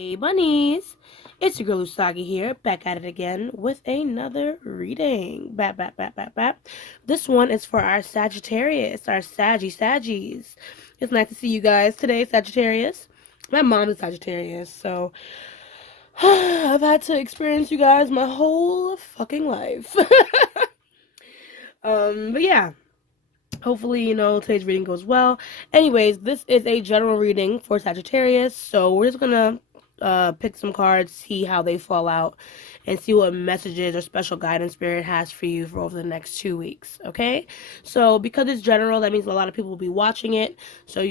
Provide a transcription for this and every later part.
Hey bunnies, it's your girl Usagi here, back at it again with another reading. Bap. This one is for our Sagittarius, our Saggies. It's nice to see you guys today, Sagittarius. My mom's a Sagittarius, so I've had to experience you guys my whole fucking life. But yeah. Hopefully, today's reading goes well. Anyways, this is a general reading for Sagittarius, so we're just gonna pick some cards, see how they fall out, and see what messages or special guidance spirit has for you for over the next 2 weeks. Okay, so because it's general, that means a lot of people will be watching it. So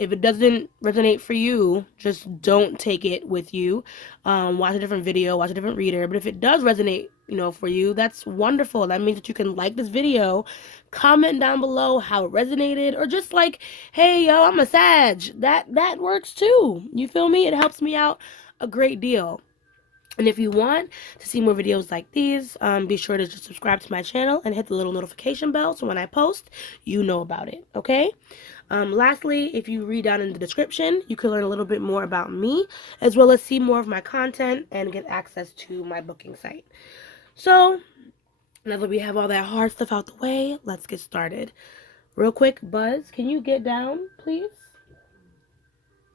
if it doesn't resonate for you, just don't take it with you. Watch a different video, watch a different reader. But if it does resonate, for you, that's wonderful. That means that you can like this video, comment down below how it resonated, or just like, hey, yo, I'm a Sag. That works too. You feel me? It helps me out a great deal. And if you want to see more videos like these, be sure to just subscribe to my channel and hit the little notification bell so when I post, you know about it, okay? Lastly, if you read down in the description, you can learn a little bit more about me, as well as see more of my content and get access to my booking site. So, now that we have all that hard stuff out the way, let's get started. Real quick, Buzz, can you get down, please?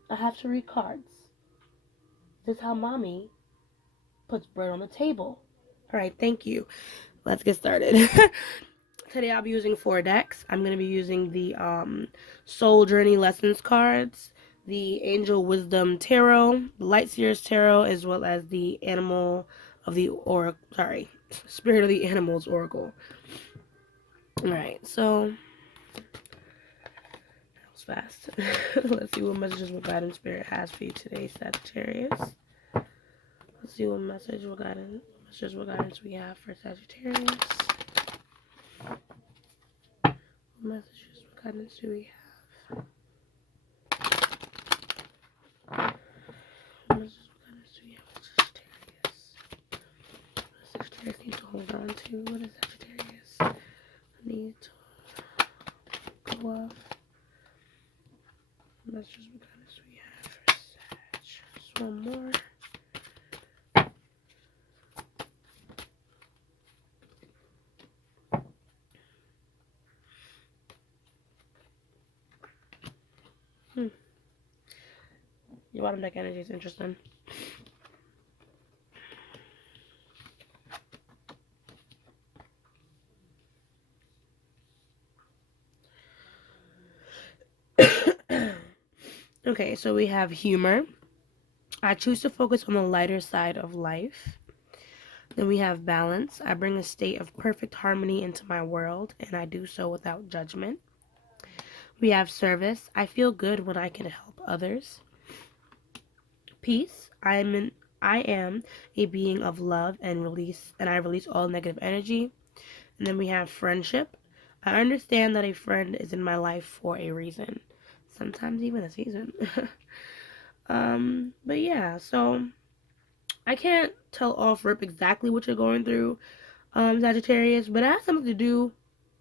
I have to read cards. This is how mommy puts bread on the table. All right, thank you. Let's get started. Today I'll be using 4 decks. I'm going to be using the Soul Journey Lessons cards, the Angel Wisdom Tarot, the Light Seers Tarot, as well as the Spirit of the Animals Oracle. Alright, so that was fast. Let's see what messages what guidance spirit has for you today, Sagittarius. Let's see what messages what guidance we have for Sagittarius. What messages what guidance do we have? What messages what guidance do we have for Sagittarius? What does Sagittarius need to hold on to? What does Sagittarius need to go off? What messages what guidance do we have for Sag? Just one more. Your bottom deck energy is interesting. Okay, so we have humor. I choose to focus on the lighter side of life. Then we have balance. I bring a state of perfect harmony into my world, and I do so without judgment. We have service. I feel good when I can help others. Peace. I am a being of love and I release all negative energy. And then we have friendship. I understand that a friend is in my life for a reason. Sometimes even a season. But yeah, so I can't tell off rip exactly what you're going through, Sagittarius, but it has something to do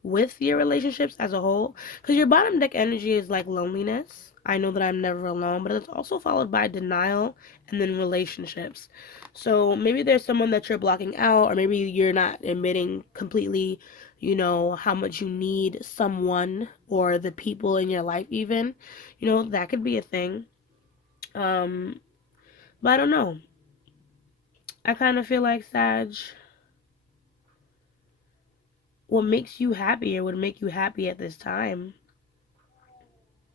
with your relationships as a whole. Because your bottom deck energy is like loneliness. I know that I'm never alone, but it's also followed by denial and then relationships. So maybe there's someone that you're blocking out, or maybe you're not admitting completely, how much you need someone or the people in your life even. That could be a thing. But I don't know. I kind of feel like Sag, what makes you happy or would make you happy at this time,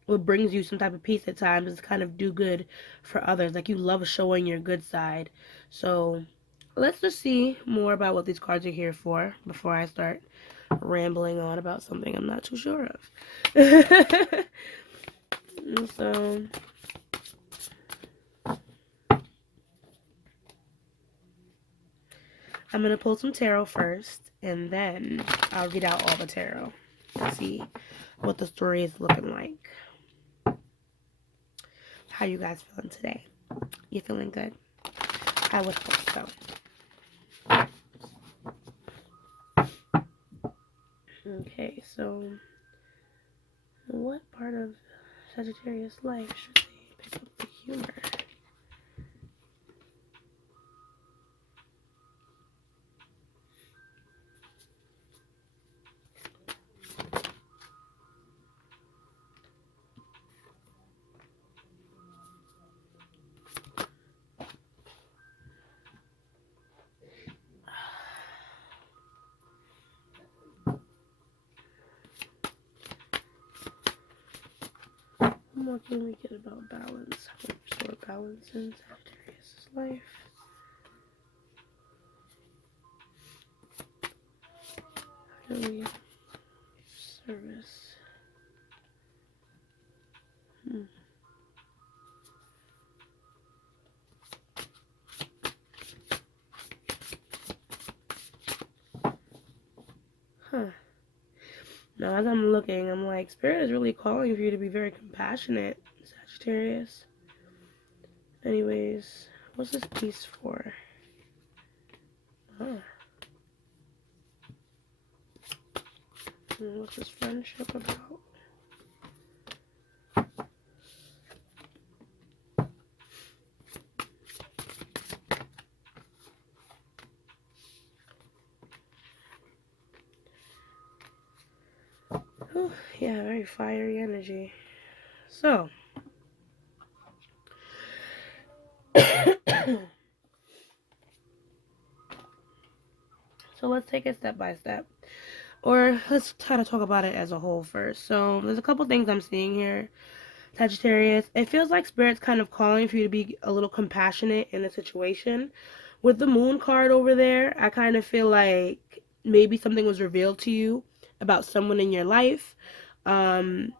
what brings you some type of peace at times, is kind of do good for others. Like you love showing your good side. So let's just see more about what these cards are here for before I start rambling on about something I'm not too sure of. So I'm going to pull some tarot first, and then I'll read out all the tarot to see what the story is looking like. How you guys feeling today? You feeling good? I would hope so. Okay, so what part of Sagittarius life should they pick up the humor? What more can we get about balance? How to restore balance in Sagittarius' life? How do we service? Huh. Now, as I'm looking, I'm like, Spirit is really calling for you to be very compassionate, Sagittarius. Anyways, what's this piece for? Oh. What's this friendship about? Oh, yeah, very fiery energy. So, so let's take it step by step. Or let's try to talk about it as a whole first. So, there's a couple things I'm seeing here. Sagittarius, it feels like Spirit's kind of calling for you to be a little compassionate in the situation. With the Moon card over there, I kind of feel like maybe something was revealed to you about someone in your life. And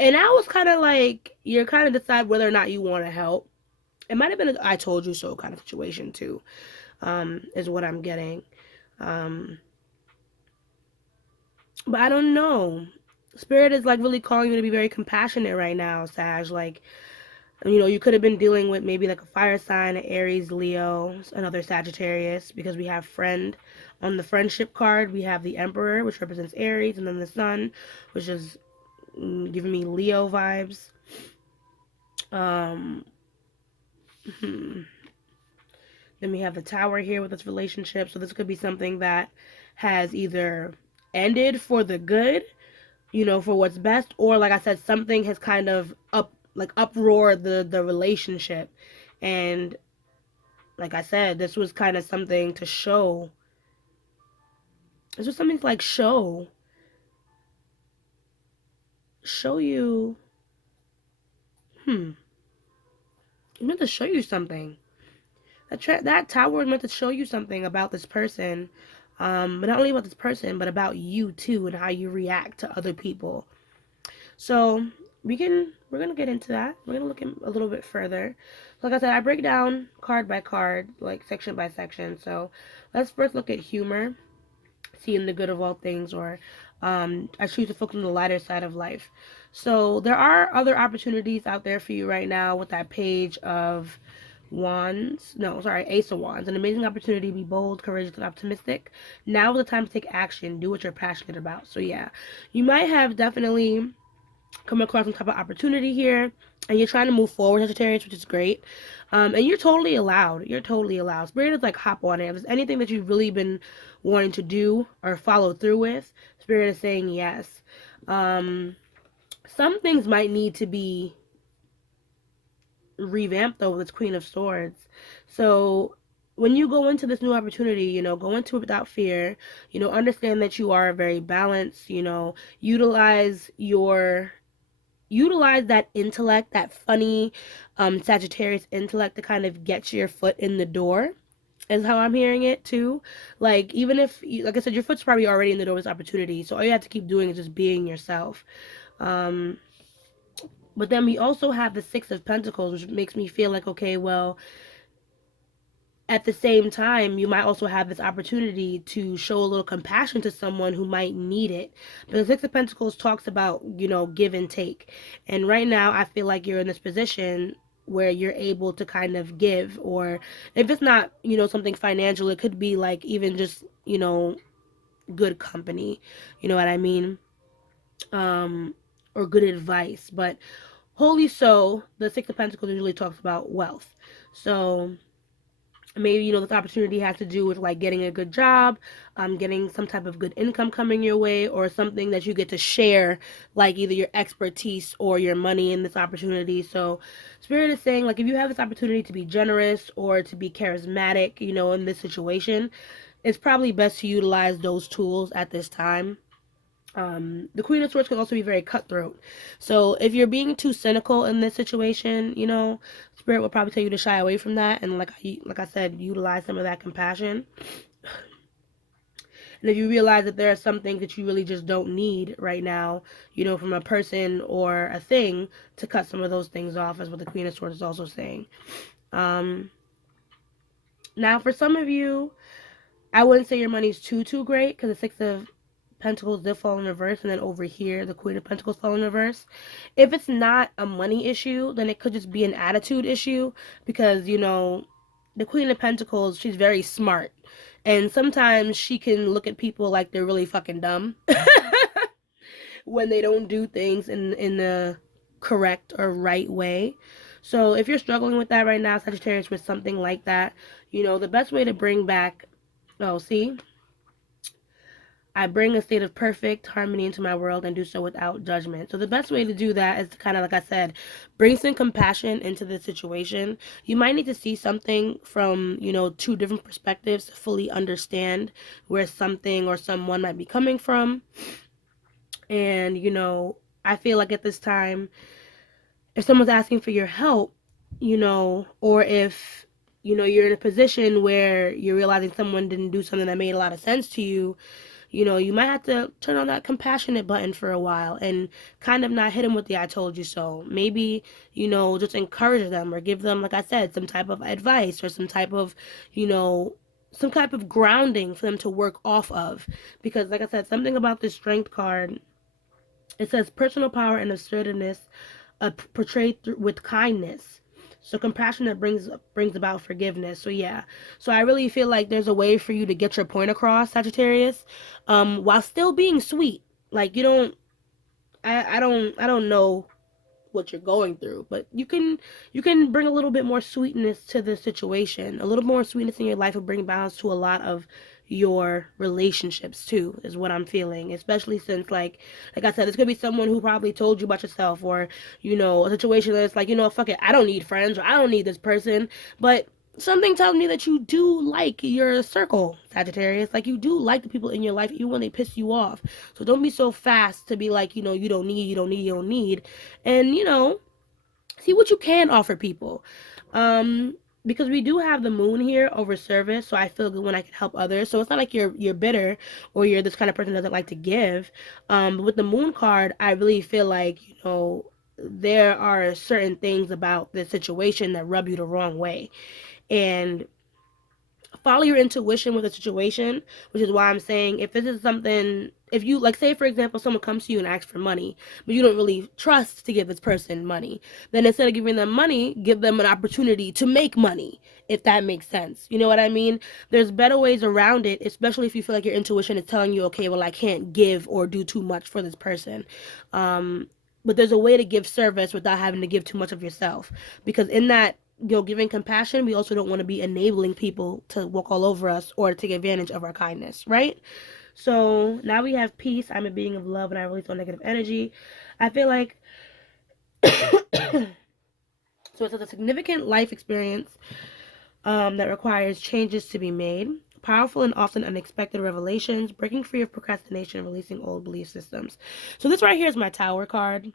I was kind of like, you're kind of decide whether or not you want to help. It might have been an I told you so kind of situation too, is what I'm getting. But I don't know. Spirit is like really calling you to be very compassionate right now, Sag. Like, you know, you could have been dealing with maybe like a fire sign, an Aries, Leo, another Sagittarius, because we have friend on the friendship card. We have the Emperor, which represents Aries, and then the Sun, which is giving me Leo vibes. Um, then we have the Tower here with this relationship. So this could be something that has either ended for the good, you know, for what's best, or like I said, something has kind of uproar the relationship. And like I said, this was kind of something to show. This was something to like show you. It's meant to show you something. That tower is meant to show you something about this person, but not only about this person, but about you too, and how you react to other people. So we're gonna get into that. We're gonna look a little bit further. Like I said, I break down card by card, like section by section. So let's first look at humor, seeing the good of all things, or I choose to focus on the lighter side of life. So there are other opportunities out there for you right now with that page of wands. No, sorry, ace of wands. An amazing opportunity to be bold, courageous, and optimistic. Now is the time to take action. Do what you're passionate about. So yeah, you might have definitely come across some type of opportunity here, and you're trying to move forward, Sagittarius, which is great. And you're totally allowed. You're totally allowed. Spirit is like, hop on it. If there's anything that you've really been wanting to do or follow through with, Spirit is saying yes. Some things might need to be revamped though with this Queen of Swords. So when you go into this new opportunity, you know, go into it without fear. You know, understand that you are very balanced. You know, utilize that intellect, that funny Sagittarius intellect to kind of get your foot in the door, is how I'm hearing it too. Like, even if, like I said, your foot's probably already in the door with this opportunity, so all you have to keep doing is just being yourself. But then we also have the Six of Pentacles, which makes me feel like, okay, well, at the same time, you might also have this opportunity to show a little compassion to someone who might need it. But the Six of Pentacles talks about, you know, give and take. And right now, I feel like you're in this position where you're able to kind of give, or if it's not, you know, something financial, it could be like even just, you know, good company. You know what I mean? Or good advice. But wholly so, the Six of Pentacles usually talks about wealth. So maybe, you know, this opportunity has to do with like getting a good job, getting some type of good income coming your way, or something that you get to share, like either your expertise or your money in this opportunity. So Spirit is saying, like, if you have this opportunity to be generous or to be charismatic, you know, in this situation, it's probably best to utilize those tools at this time. The Queen of Swords can also be very cutthroat. So if you're being too cynical in this situation, Spirit will probably tell you to shy away from that, and like I said, utilize some of that compassion. And if you realize that there are some things that you really just don't need right now, from a person or a thing, to cut some of those things off, is what the Queen of Swords is also saying. Um, Now, for some of you, I wouldn't say your money's too great, because the Six of Pentacles did fall in reverse, and then over here, the Queen of Pentacles fell in reverse. If it's not a money issue, then it could just be an attitude issue, because, the Queen of Pentacles, she's very smart. And sometimes she can look at people like they're really fucking dumb when they don't do things in the correct or right way. So if you're struggling with that right now, Sagittarius, with something like that, the best way to bring back, oh, see, I bring a state of perfect harmony into my world and do so without judgment. So the best way to do that is to kind of, like I said, bring some compassion into the situation. You might need to see something from, two different perspectives to fully understand where something or someone might be coming from. And, I feel like at this time, if someone's asking for your help, or if, you're in a position where you're realizing someone didn't do something that made a lot of sense to you, you might have to turn on that compassionate button for a while and kind of not hit them with the I told you so. Maybe, just encourage them or give them, like I said, some type of advice or some type of, grounding for them to work off of. Because, like I said, something about this Strength card, it says personal power and assertiveness portrayed with kindness. So compassion that brings about forgiveness. So yeah. So I really feel like there's a way for you to get your point across, Sagittarius, while still being sweet. Like you don't. I don't know what you're going through, but you can bring a little bit more sweetness to the situation. A little more sweetness in your life will bring balance to a lot of your relationships too, is what I'm feeling. Especially since, like I said, this could be someone who probably told you about yourself, or a situation that's like, fuck it, I don't need friends, or I don't need this person. But something tells me that you do like your circle, Sagittarius. Like, you do like the people in your life, even when they piss you off. So don't be so fast to be like, you don't need, you don't need, you don't need. And, see what you can offer people. Because we do have the moon here over service, so I feel good when I can help others. So it's not like you're bitter, or you're this kind of person that doesn't like to give. But with the moon card, I really feel like, there are certain things about this situation that rub you the wrong way. And follow your intuition with a situation, which is why I'm saying, if this is something, if you, like, say for example, someone comes to you and asks for money, but you don't really trust to give this person money, then instead of giving them money, give them an opportunity to make money, if that makes sense. You know what I mean? There's better ways around it, especially if you feel like your intuition is telling you, okay, well, I can't give or do too much for this person. But there's a way to give service without having to give too much of yourself, because in that, giving compassion, we also don't want to be enabling people to walk all over us or to take advantage of our kindness, right? So now we have peace. I'm a being of love and I release all negative energy. I feel like so it's a significant life experience that requires changes to be made. Powerful and often unexpected revelations, breaking free of procrastination, and releasing old belief systems. So this right here is my Tower card.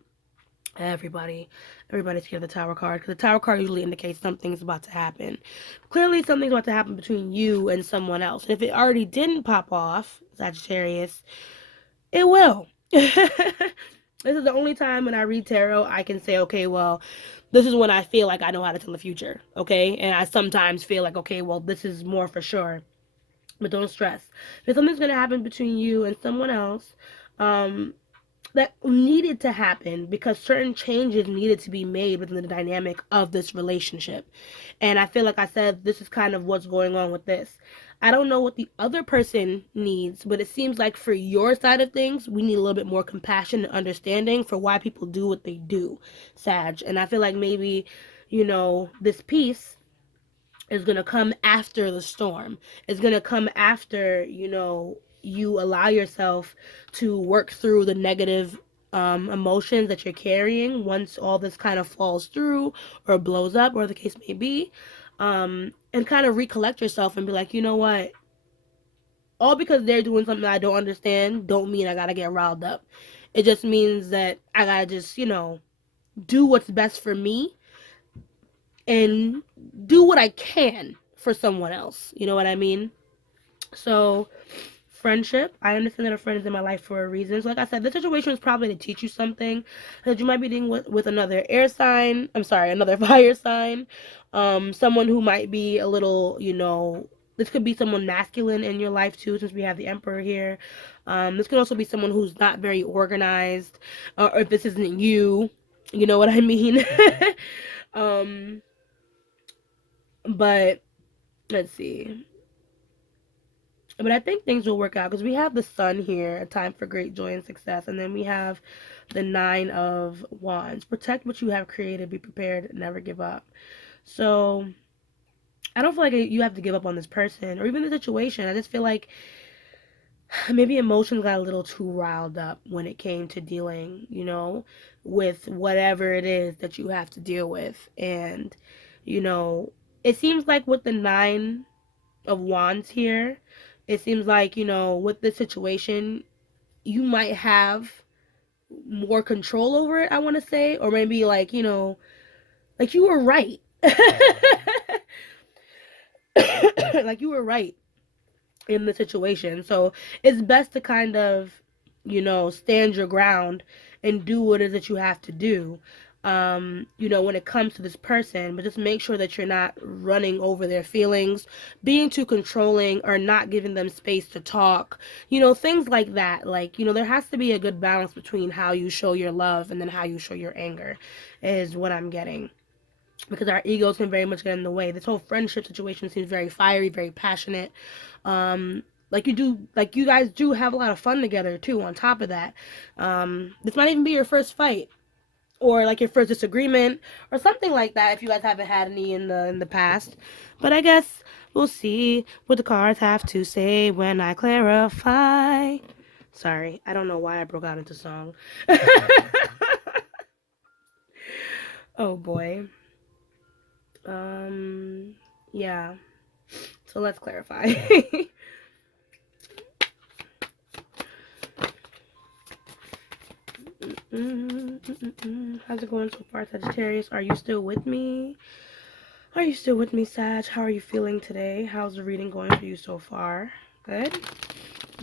Everybody's scared of the Tower card, because the Tower card usually indicates something's about to happen. Clearly something's about to happen between you and someone else, and if it already didn't pop off, Sagittarius, it will. This is the only time when I read tarot I can say, okay, well, this is when I feel like I know how to tell the future, okay? And I sometimes feel like, okay, well, this is more for sure. But don't stress. If something's going to happen between you and someone else, that needed to happen, because certain changes needed to be made within the dynamic of this relationship. And I feel like I said, this is kind of what's going on with this. I don't know what the other person needs, but it seems like for your side of things, we need a little bit more compassion and understanding for why people do what they do, Sag. And I feel like maybe, this peace is going to come after the storm. It's going to come after, you allow yourself to work through the negative emotions that you're carrying, once all this kind of falls through or blows up, or the case may be, and kind of recollect yourself and be like, you know what? all because they're doing something I don't understand, don't mean I gotta get riled up. It just means that I gotta just, do what's best for me and do what I can for someone else. You know what I mean? So, friendship. I understand that a friend is in my life for a reason. So, like I said, this situation is probably to teach you something that you might be dealing with another air sign. I'm sorry, another fire sign. Someone who might be a little, this could be someone masculine in your life too, since we have the Emperor here. This could also be someone who's not very organized, or if this isn't you, you know what I mean. um, but let's see. But I think things will work out because we have the Sun here, a time for great joy and success, and then we have the Nine of Wands. Protect what you have created, be prepared, never give up. So I don't feel like you have to give up on this person or even the situation. I just feel like maybe emotions got a little too riled up when it came to dealing, with whatever it is that you have to deal with. And, it seems like with the Nine of Wands here, it seems like, with this situation, you might have more control over it, I want to say, or maybe like, like you were right. Like you were right in the situation. So it's best to kind of, stand your ground and do what it is that you have to do. When it comes to this person, but just make sure that you're not running over their feelings, being too controlling, or not giving them space to talk, things like that. Like, there has to be a good balance between how you show your love and then how you show your anger, is what I'm getting, because our egos can very much get in the way. This whole friendship situation seems very fiery, very passionate. Like you guys do have a lot of fun together too. On top of that, this might even be your first fight or like your first disagreement or something like that if you guys haven't had any in the past. But I guess we'll see what the cards have to say when I clarify. Sorry, I don't know why I broke out into song. Oh boy. Yeah. So let's clarify. How's it going so far, Sagittarius? Are you still with me? Are you still with me, Sag? How are you feeling today? How's the reading going for you so far? Good?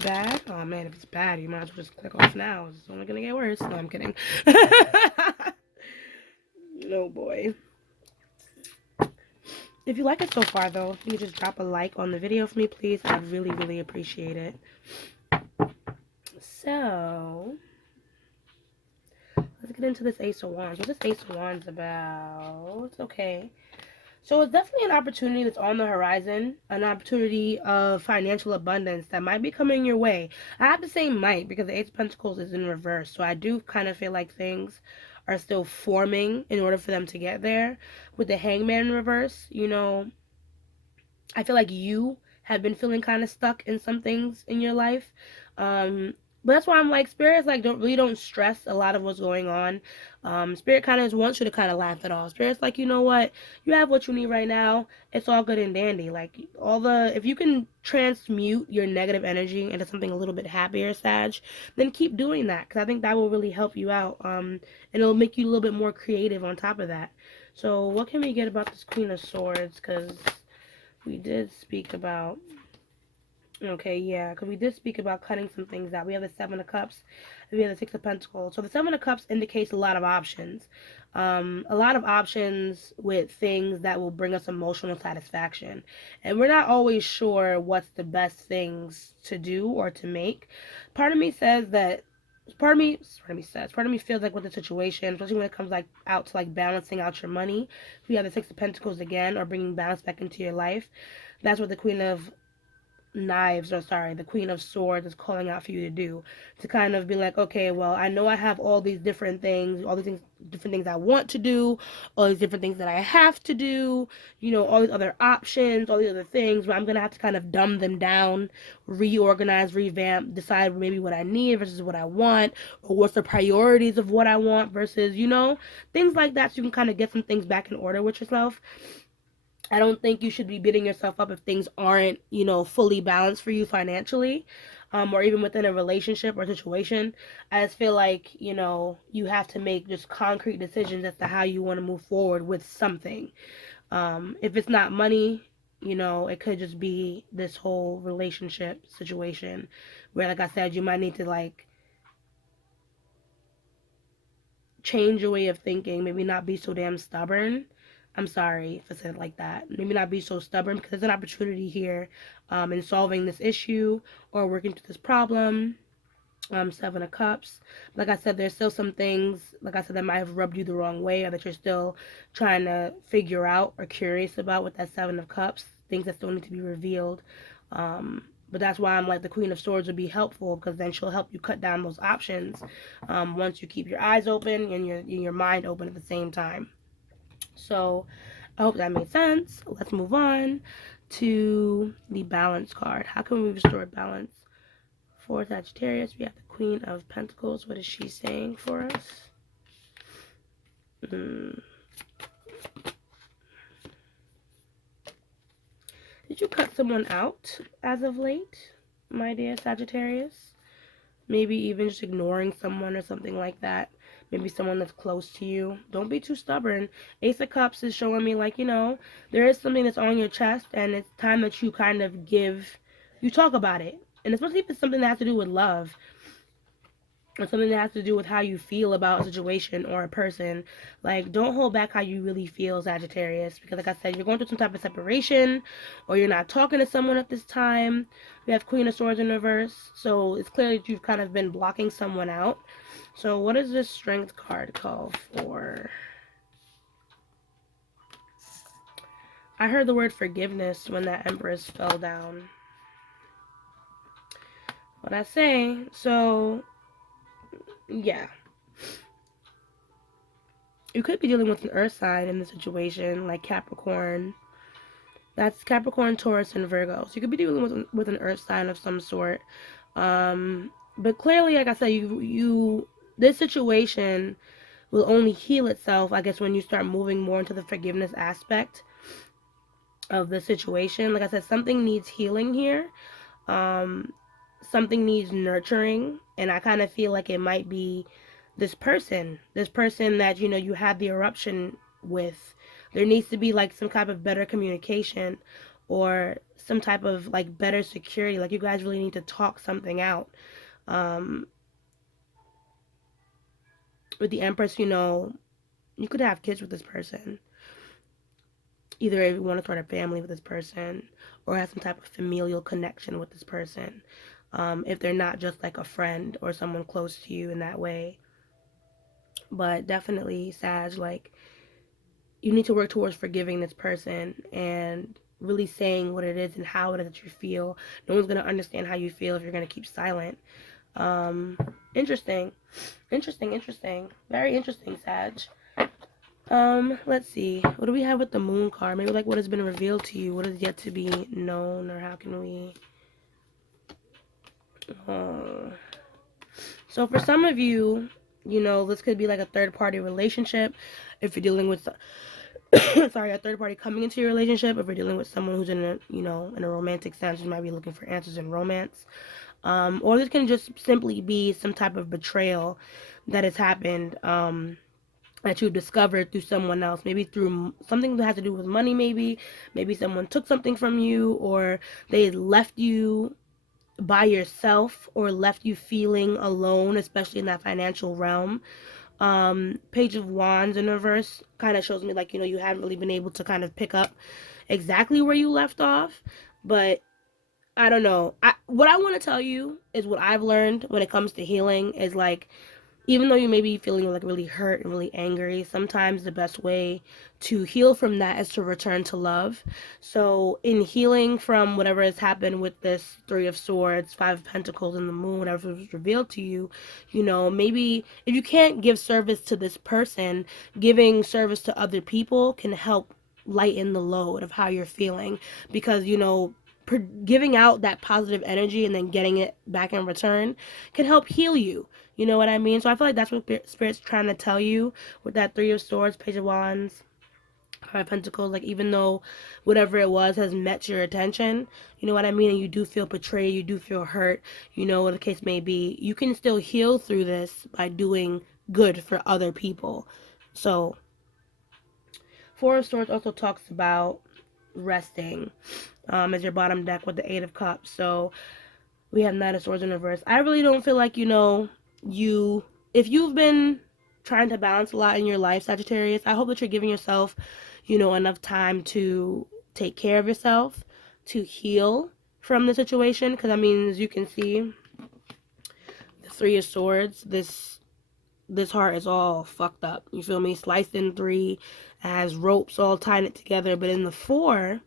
Bad? Oh man, if it's bad, you might as well just click off now. It's only gonna get worse. No, I'm kidding. Oh boy. If you like it so far, though, you can just drop a like on the video for me, please. I'd really, really appreciate it. So, let's get into this Ace of Wands. What is Ace of Wands about? Okay. So it's definitely an opportunity that's on the horizon, an opportunity of financial abundance that might be coming your way. I have to say might because the Ace of Pentacles is in reverse, so I do kind of feel like things are still forming in order for them to get there. With the Hangman in reverse, I feel like you have been feeling kind of stuck in some things in your life. But that's why I'm like, Spirit's like, don't stress a lot of what's going on. Spirit kind of just wants you to kind of laugh it off. Spirit's like, you know what? You have what you need right now. It's all good and dandy. Like, if you can transmute your negative energy into something a little bit happier, Sag, then keep doing that. Because I think that will really help you out. And it'll make you a little bit more creative on top of that. So what can we get about this Queen of Swords? Because we did speak about, okay, yeah, because we did speak about cutting some things out. We have the Seven of Cups, and we have the Six of Pentacles. So the Seven of Cups indicates a lot of options. A lot of options with things that will bring us emotional satisfaction. And we're not always sure what's the best things to do or to make. Part of me says that, part of me feels like with the situation, especially when it comes like out to like balancing out your money, if you have the Six of Pentacles again, or bringing balance back into your life, that's what the the Queen of Swords is calling out for you to do, to kind of be like, okay, well, I know I have all these different things, different things I want to do, all these different things that I have to do, all these other options, all these other things, but I'm gonna have to kind of dumb them down, reorganize, revamp, decide maybe what I need versus what I want, or what's the priorities of what I want versus, things like that, so you can kind of get some things back in order with yourself. I don't think you should be beating yourself up if things aren't, fully balanced for you financially, or even within a relationship or situation. I just feel like, you have to make just concrete decisions as to how you want to move forward with something. If it's not money, it could just be this whole relationship situation where, like I said, you might need to like change your way of thinking, maybe not be so damn stubborn. I'm sorry if I said it like that. Maybe not be so stubborn because there's an opportunity here in solving this issue or working through this problem. Seven of Cups. Like I said, there's still some things, like I said, that might have rubbed you the wrong way or that you're still trying to figure out or curious about with that Seven of Cups. Things that still need to be revealed. But that's why I'm like the Queen of Swords would be helpful because then she'll help you cut down those options once you keep your eyes open and your mind open at the same time. So I hope that made sense. Let's move on to the balance card. How can we restore balance? For Sagittarius, we have the Queen of Pentacles. What is she saying for us? Mm. Did you cut someone out as of late, my dear Sagittarius? Maybe even just ignoring someone or something like that. Maybe someone that's close to you. Don't be too stubborn. Ace of Cups is showing me like, there is something that's on your chest and it's time that you kind of you talk about it. And especially if it's something that has to do with love or something that has to do with how you feel about a situation or a person. Like, don't hold back how you really feel, Sagittarius, because like I said, you're going through some type of separation or you're not talking to someone at this time. We have Queen of Swords in reverse, so it's clear that you've kind of been blocking someone out. So what does this Strength card call for? I heard the word forgiveness when that Empress fell down. What I say? So yeah, you could be dealing with an earth sign in the situation, like Capricorn. That's Capricorn, Taurus, and Virgo. So you could be dealing with an earth sign of some sort. But clearly, like I said, this situation will only heal itself, I guess, when you start moving more into the forgiveness aspect of the situation. Like I said, something needs healing here. Um, Something needs nurturing, and I kind of feel like it might be this person that you had the eruption with. There needs to be like some type of better communication or some type of like better security. Like you guys really need to talk something out. um with the Empress, you could have kids with this person. Either if you want to start a family with this person or have some type of familial connection with this person, if they're not just like a friend or someone close to you in that way. But definitely, Sag, like, you need to work towards forgiving this person and really saying what it is and how it is that you feel. No one's going to understand how you feel if you're going to keep silent. Um, interesting. Interesting. Very interesting, Sag. Let's see. What do we have with the Moon card? Maybe like what has been revealed to you, what is yet to be known, or how can we... Uh, so for some of you, this could be like a third party relationship. If you're dealing with sorry, a third party coming into your relationship, if you're dealing with someone who's in a, in a romantic sense, you might be looking for answers in romance. Or this can just simply be some type of betrayal that has happened, that you discovered through someone else, maybe through something that has to do with money, maybe someone took something from you, or they left you by yourself or left you feeling alone, especially in that financial realm. Page of Wands in reverse kind of shows me like, you haven't really been able to kind of pick up exactly where you left off. But I don't know. What I want to tell you is what I've learned when it comes to healing is like, even though you may be feeling like really hurt and really angry, sometimes the best way to heal from that is to return to love. So in healing from whatever has happened with this Three of Swords, Five of Pentacles, and the Moon, whatever was revealed to you, maybe if you can't give service to this person, giving service to other people can help lighten the load of how you're feeling, because giving out that positive energy and then getting it back in return can help heal you. You know what I mean? So I feel like that's what Spirit's trying to tell you with that Three of Swords, Page of Wands, Five of Pentacles, like even though whatever it was has met your attention, you know what I mean, and you do feel betrayed, you do feel hurt, you know, what the case may be, you can still heal through this by doing good for other people. So Four of Swords also talks about resting, as your bottom deck with the Eight of Cups. So we have Knight of Swords in reverse. I really don't feel like, you know, if you've been trying to balance a lot in your life, Sagittarius, I hope that you're giving yourself, you know, enough time to take care of yourself, to heal from the situation. Because, I mean, as you can see, the Three of Swords, this heart is all fucked up. You feel me? Sliced in three, has ropes all tying it together. But in the Four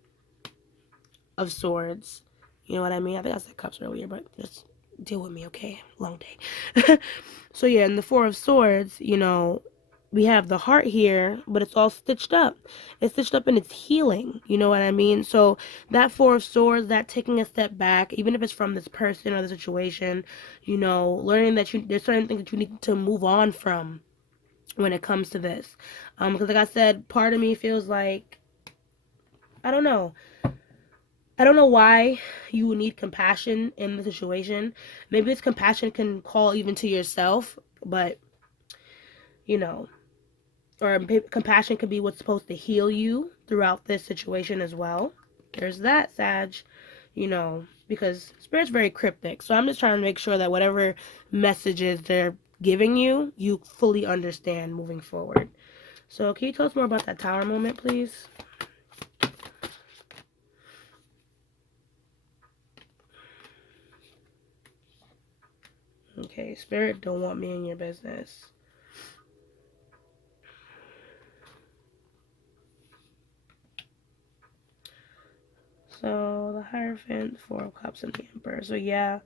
of Swords, you know what I mean? I think I said cups earlier, but just deal with me, okay? Long day. So yeah, in the Four of Swords, you know, we have the heart here, but it's all stitched up. It's stitched up and it's healing. You know what I mean? So that Four of Swords, that taking a step back, even if it's from this person or the situation, you know, learning that there's certain things that you need to move on from when it comes to this. Because like I said, part of me feels like, I don't know. I don't know why you would need compassion in the situation. Maybe this compassion can call even to yourself, but, you know, or compassion could be what's supposed to heal you throughout this situation as well. There's that, Sag, you know, because Spirit's very cryptic. So I'm just trying to make sure that whatever messages they're giving you, you fully understand moving forward. So can you tell us more about that Tower moment, please? Okay, Spirit don't want me in your business. So the Hierophant, Four of Cups, and the Emperor. So yeah,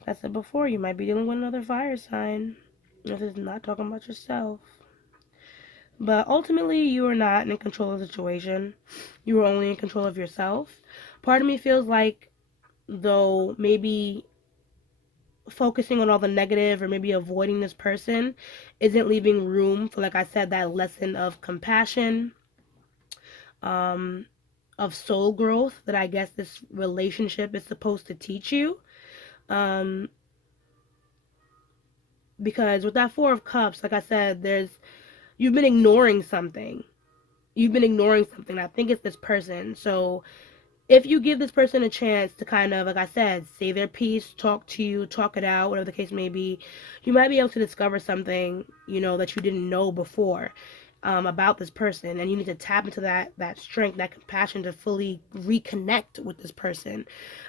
like I said before, you might be dealing with another fire sign. This is not talking about yourself. But ultimately, you are not in control of the situation. You are only in control of yourself. Part of me feels like, though, maybe focusing on all the negative or maybe avoiding this person isn't leaving room for, like I said, that lesson of compassion, um, of soul growth that I guess this relationship is supposed to teach you. Um, because with that Four of Cups, like I said, you've been ignoring something. You've been ignoring something. I think it's this person. So if you give this person a chance to kind of, like I said, say their piece, talk to you, talk it out, whatever the case may be, you might be able to discover something, you know, that you didn't know before, about this person. And you need to tap into that strength, that compassion to fully reconnect with this person.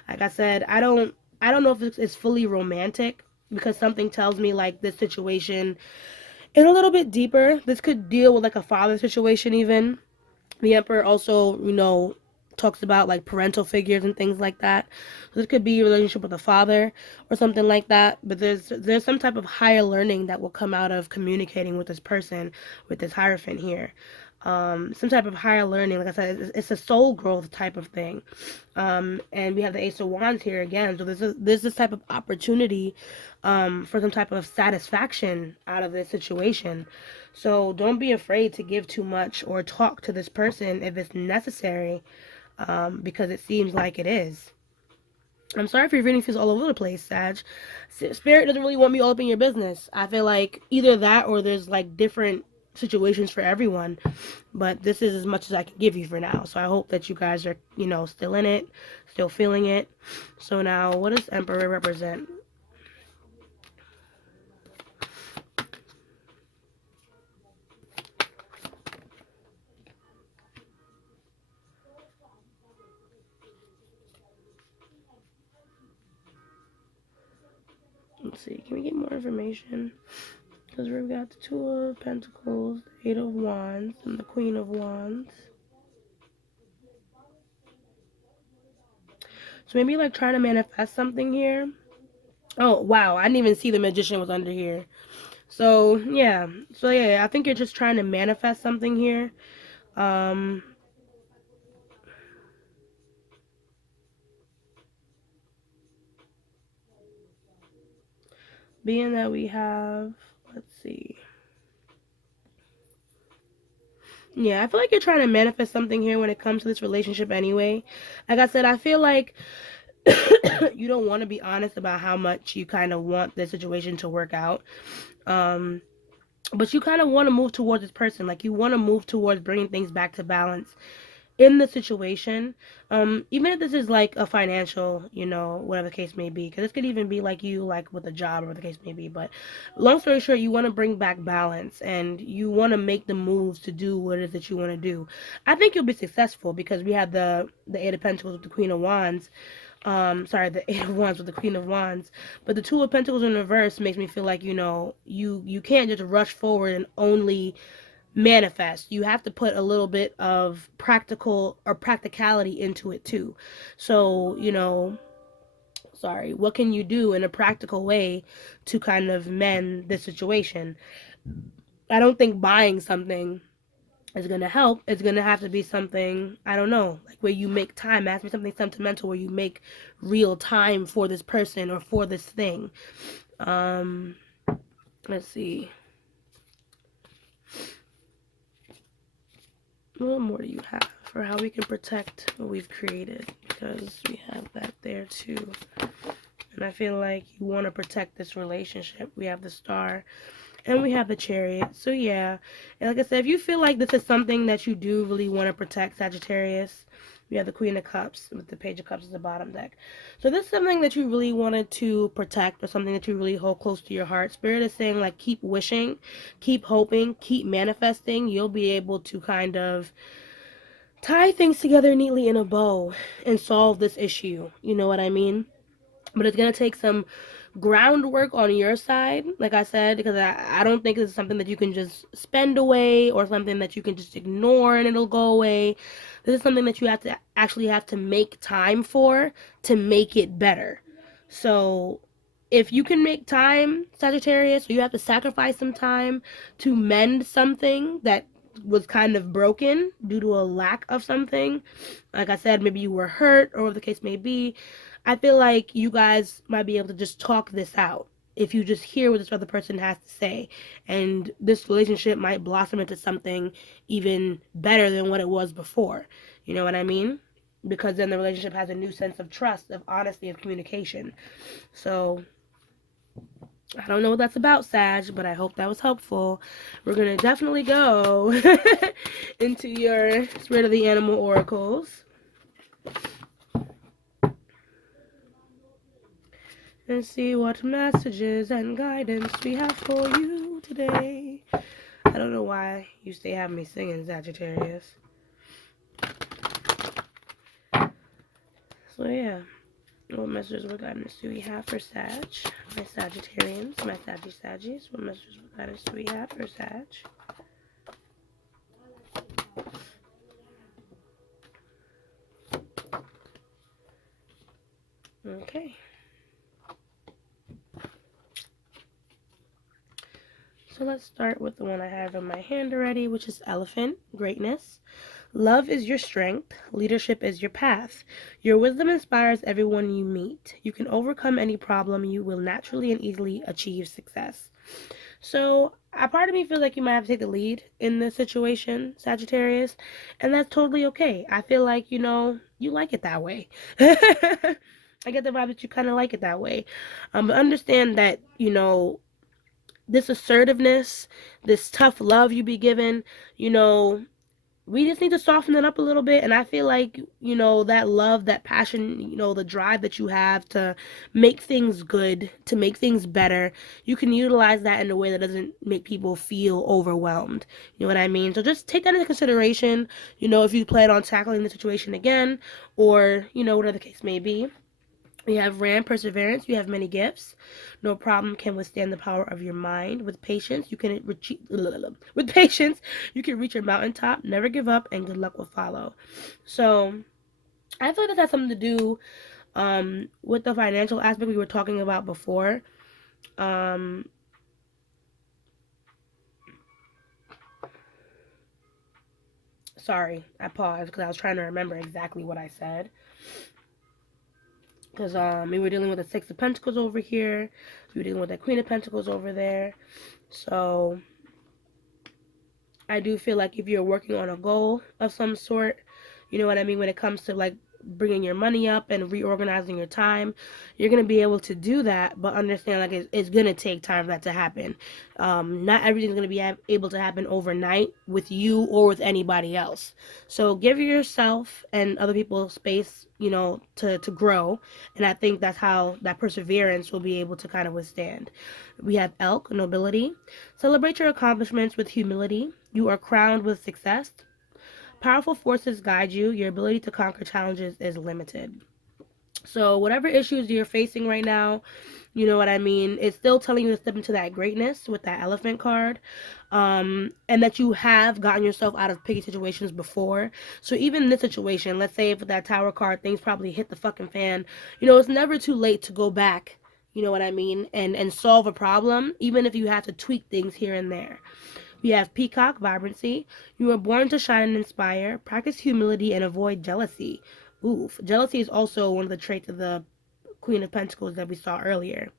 Like I said, I don't know if it's fully romantic, because something tells me like this situation is a little bit deeper. This could deal with like a father situation even. The Emperor also, you know, talks about like parental figures and things like that. So this could be a relationship with a father or something like that. But there's some type of higher learning that will come out of communicating with this person, with this Hierophant here. Some type of higher learning. Like I said, it's a soul growth type of thing. And we have the Ace of Wands here again. So there's this type of opportunity, for some type of satisfaction out of this situation. So don't be afraid to give too much or talk to this person if it's necessary, because it seems like it is. I'm sorry if your reading feels all over the place, Sag. Spirit doesn't really want me all up in your business. I feel like either that or there's like different situations for everyone. But this is as much as I can give you for now. So I hope that you guys are, you know, still in it, still feeling it. So now, what does Emperor represent? Let's see. Can we get more information? Because we've got the Two of Pentacles, the Eight of Wands, and the Queen of Wands. So maybe like trying to manifest something here. Oh, wow. I didn't even see the Magician was under here. So, yeah. So, yeah, I think you're just trying to manifest something here. Um, being that we have, let's see. Yeah, I feel like you're trying to manifest something here when it comes to this relationship anyway. Like I said, I feel like you don't want to be honest about how much you kind of want this situation to work out. Um, but you kind of want to move towards this person. Like you want to move towards bringing things back to balance in the situation, even if this is like a financial, whatever the case may be, because this could even be like you, like with a job or whatever the case may be. But long story short, you want to bring back balance and you want to make the moves to do what it is that you want to do. I think you'll be successful because we have the Eight of Pentacles with the Queen of Wands. Sorry, the Eight of Wands with the Queen of Wands, but the Two of Pentacles in reverse makes me feel like you can't just rush forward and only manifest. You have to put a little bit of practicality into it too. So, what can you do in a practical way to kind of mend the situation? I don't think buying something is going to help. It's going to have to be something, I don't know, like where you make time. It has to be something sentimental where you make real time for this person or for this thing. Um, let's see. What more do you have for how we can protect what we've created? Because we have that there too. And I feel like you want to protect this relationship. We have the Star and we have the Chariot. So yeah, and like I said, if you feel like this is something that you do really want to protect, Sagittarius, we have the Queen of Cups with the Page of Cups as the bottom deck. So this is something that you really wanted to protect or something that you really hold close to your heart. Spirit is saying like keep wishing, keep hoping, keep manifesting. You'll be able to kind of tie things together neatly in a bow and solve this issue. You know what I mean? But it's going to take some groundwork on your side, like I said, because I don't think this is something that you can just spend away or something that you can just ignore and it'll go away. This is something that you have to make time for to make it better. So if you can make time, Sagittarius, or you have to sacrifice some time to mend something that was kind of broken due to a lack of something, like I said, maybe you were hurt or whatever the case may be, I feel like you guys might be able to just talk this out if you just hear what this other person has to say. And this relationship might blossom into something even better than what it was before. You know what I mean? Because then the relationship has a new sense of trust, of honesty, of communication. So I don't know what that's about, Sag, but I hope that was helpful. We're going to definitely go into your Spirit of the Animal Oracles. And see what messages and guidance we have for you today. I don't know why you stay having me singing, Sagittarius. So yeah, what messages or guidance do we have for Sag? My Sagittarians, my Saggies. What messages or guidance do we have for Sag? Okay. So let's start with the one I have in my hand already, which is Elephant, Greatness. Love is your strength. Leadership is your path. Your wisdom inspires everyone you meet. You can overcome any problem. You will naturally and easily achieve success. So a part of me feels like you might have to take the lead in this situation, Sagittarius, and that's totally okay. I feel like, you like it that way. I get the vibe that you kind of like it that way. But understand that, this assertiveness, this tough love you be given, we just need to soften it up a little bit. And I feel like, that love, that passion, the drive that you have to make things good, to make things better, you can utilize that in a way that doesn't make people feel overwhelmed. You know what I mean? So just take that into consideration, if you plan on tackling the situation again, or, whatever the case may be. We have Ram, Perseverance. You have many gifts. No problem can withstand the power of your mind. With patience, you can reach your mountaintop. Never give up, and good luck will follow. So I thought this had something to do with the financial aspect we were talking about before. Sorry, I paused because I was trying to remember exactly what I said. Because we were dealing with the Six of Pentacles over here. We were dealing with the Queen of Pentacles over there. So I do feel like if you're working on a goal of some sort, you know what I mean, when it comes to like bringing your money up and reorganizing your time, you're going to be able to do that, but understand like it's going to take time for that to happen. Not everything's going to be able to happen overnight with you or with anybody else. So give yourself and other people space, you know, to grow. And I think that's how that perseverance will be able to kind of withstand. We have elk, nobility. Celebrate your accomplishments with humility. You are crowned with success. Powerful forces guide you. Your ability to conquer challenges is limited. So, whatever issues you're facing right now, you know what I mean, it's still telling you to step into that greatness with that elephant card. And that you have gotten yourself out of picky situations before. So, even in this situation, let's say with that tower card, things probably hit the fucking fan. You know, it's never too late to go back. You know what I mean? And solve a problem, even if you have to tweak things here and there. We have peacock, vibrancy. You are born to shine and inspire. Practice humility and avoid jealousy. Oof. Jealousy is also one of the traits of the Queen of Pentacles that we saw earlier.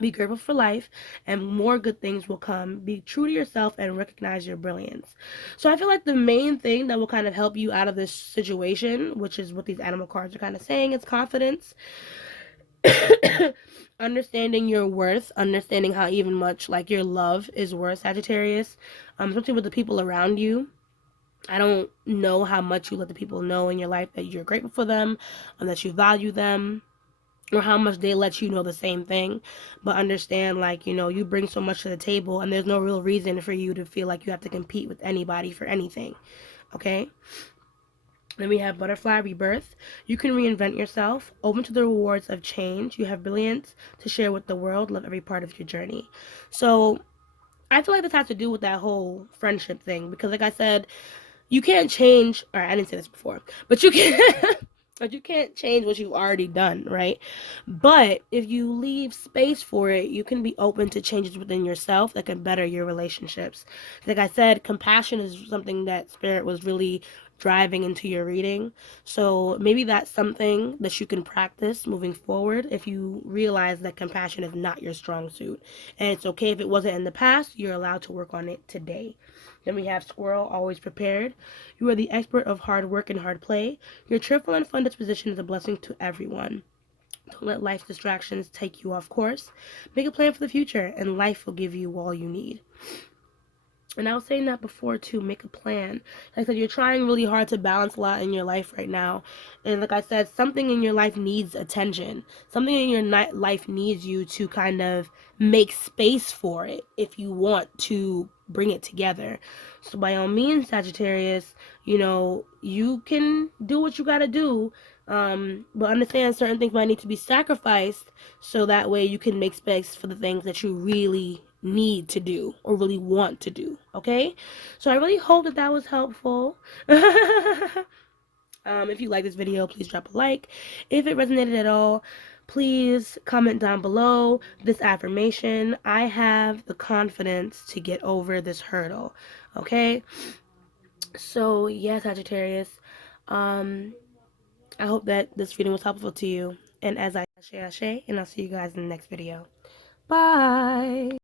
Be grateful for life, and more good things will come. Be true to yourself and recognize your brilliance. So I feel like the main thing that will kind of help you out of this situation, which is what these animal cards are kind of saying, is confidence. Understanding your worth, understanding how even much like your love is worth, Sagittarius, especially with the people around you. I don't know how much you let the people know in your life that you're grateful for them, and that you value them, or how much they let you know the same thing. But understand, like, you know, you bring so much to the table, and there's no real reason for you to feel like you have to compete with anybody for anything. Okay? Then we have butterfly rebirth. You can reinvent yourself, open to the rewards of change. You have brilliance to share with the world. Love every part of your journey. So I feel like this has to do with that whole friendship thing because, like I said, you can't change. Or I didn't say this before, but you can. But you can't change what you've already done, right? But if you leave space for it, you can be open to changes within yourself that can better your relationships. Like I said, compassion is something that Spirit was really driving into your reading. So maybe that's something that you can practice moving forward if you realize that compassion is not your strong suit. And it's okay if it wasn't in the past, you're allowed to work on it today. Then we have squirrel, always prepared. You are the expert of hard work and hard play. Your cheerful and fun disposition is a blessing to everyone. Don't let life's distractions take you off course. Make a plan for the future, and life will give you all you need. And I was saying that before too, make a plan. Like I said, you're trying really hard to balance a lot in your life right now. And like I said, something in your life needs attention. Something in your life needs you to kind of make space for it if you want to bring it together. So by all means, Sagittarius, you know, you can do what you gotta do. But understand certain things might need to be sacrificed so that way you can make space for the things that you really need to do or really want to do. Okay, so I really hope that that was helpful. If you like this video, please drop a like. If it resonated at all, please comment down below this affirmation: I have the confidence to get over this hurdle. Okay, so yeah, Sagittarius, um I hope that this reading was helpful to you, and as I say, and I'll see you guys in the next video. Bye.